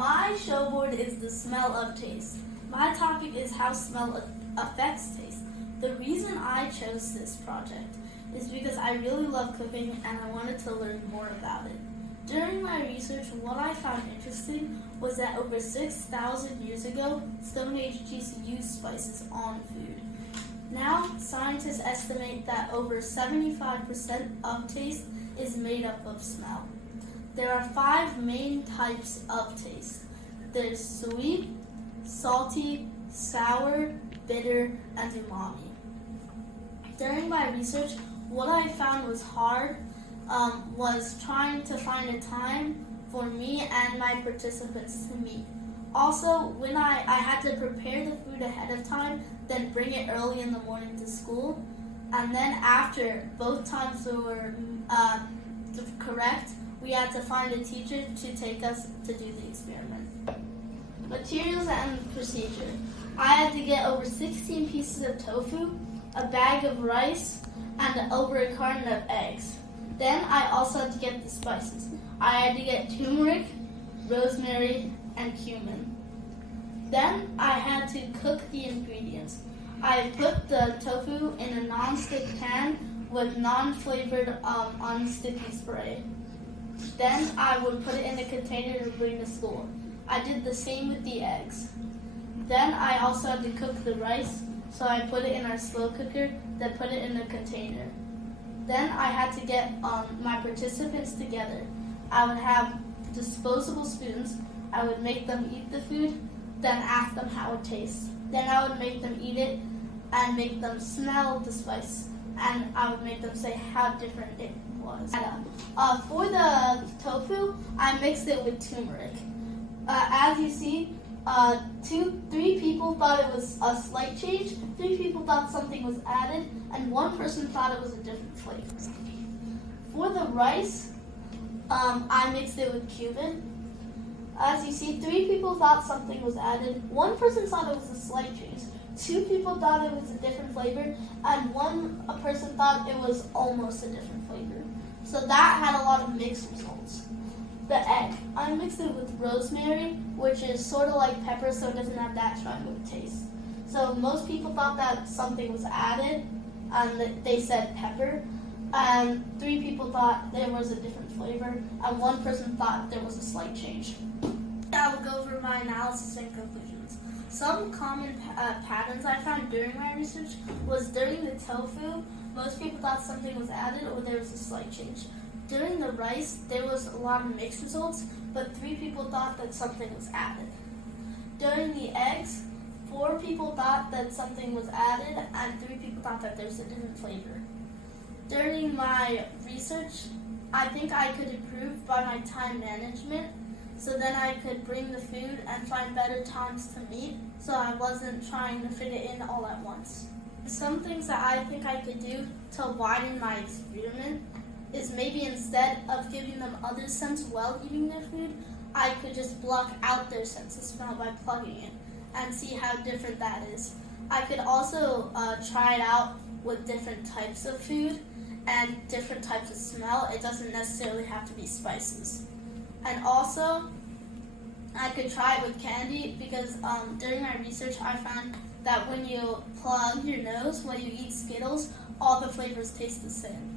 My show board is the smell of taste. My topic is how smell affects taste. The reason I chose this project is because I really love cooking and I wanted to learn more about it. During my research, what I found interesting was that over 6,000 years ago, Stone Age Jews used spices on food. Now, scientists estimate that over 75% of taste is made up of smell. There are 5 main types of taste. There's sweet, salty, sour, bitter, and umami. During my research, what I found was hard was trying to find a time for me and my participants to meet. Also, when I had to prepare the food ahead of time, then bring it early in the morning to school, and then after both times were correct, we had to find a teacher to take us to do the experiment. Materials and procedure. I had to get over 16 pieces of tofu, a bag of rice, and over a carton of eggs. Then I also had to get the spices. I had to get turmeric, rosemary, and cumin. Then I had to cook the ingredients. I put the tofu in a non-stick pan with non-flavored unsticky spray. Then I would put it in a container to bring to school. I did the same with the eggs. Then I also had to cook the rice, so I put it in our slow cooker, then put it in a container. Then I had to get my participants together. I would have disposable spoons. I would make them eat the food, then ask them how it tastes. Then I would make them eat it and make them smell the spice. And I would make them say how different it was. For the tofu, I mixed it with turmeric. As you see, 3 people thought it was a slight change, 3 people thought something was added, and 1 person thought it was a different flavor. For the rice, I mixed it with cumin. As you see, 3 people thought something was added, 1 person thought it was a slight change, 2 people thought it was a different flavor, and 1 person thought it was almost a different flavor. So that had a lot of mixed results. The egg, I mixed it with rosemary, which is sort of like pepper, so it doesn't have that strong of a taste. So most people thought that something was added, and they said pepper, and 3 people thought there was a different flavor, and 1 person thought there was a slight change. I will go over my analysis and conclusions. Some common patterns I found during my research was during the tofu, most people thought something was added or there was a slight change. During the rice, there was a lot of mixed results, but 3 people thought that something was added. During the eggs, 4 people thought that something was added, and 3 people thought that there was a different flavor. During my research, I think I could improve by my time management, so then I could bring the food and find better times to meet, so I wasn't trying to fit it in all at once. Some things that I think I could do to widen my experiment is maybe instead of giving them other scents while eating their food, I could just block out their sense of smell by plugging it and see how different that is. I could also try it out with different types of food and different types of smell. It doesn't necessarily have to be spices. And also, I could try it with candy because during my research I found that when you plug your nose, when you eat Skittles, all the flavors taste the same.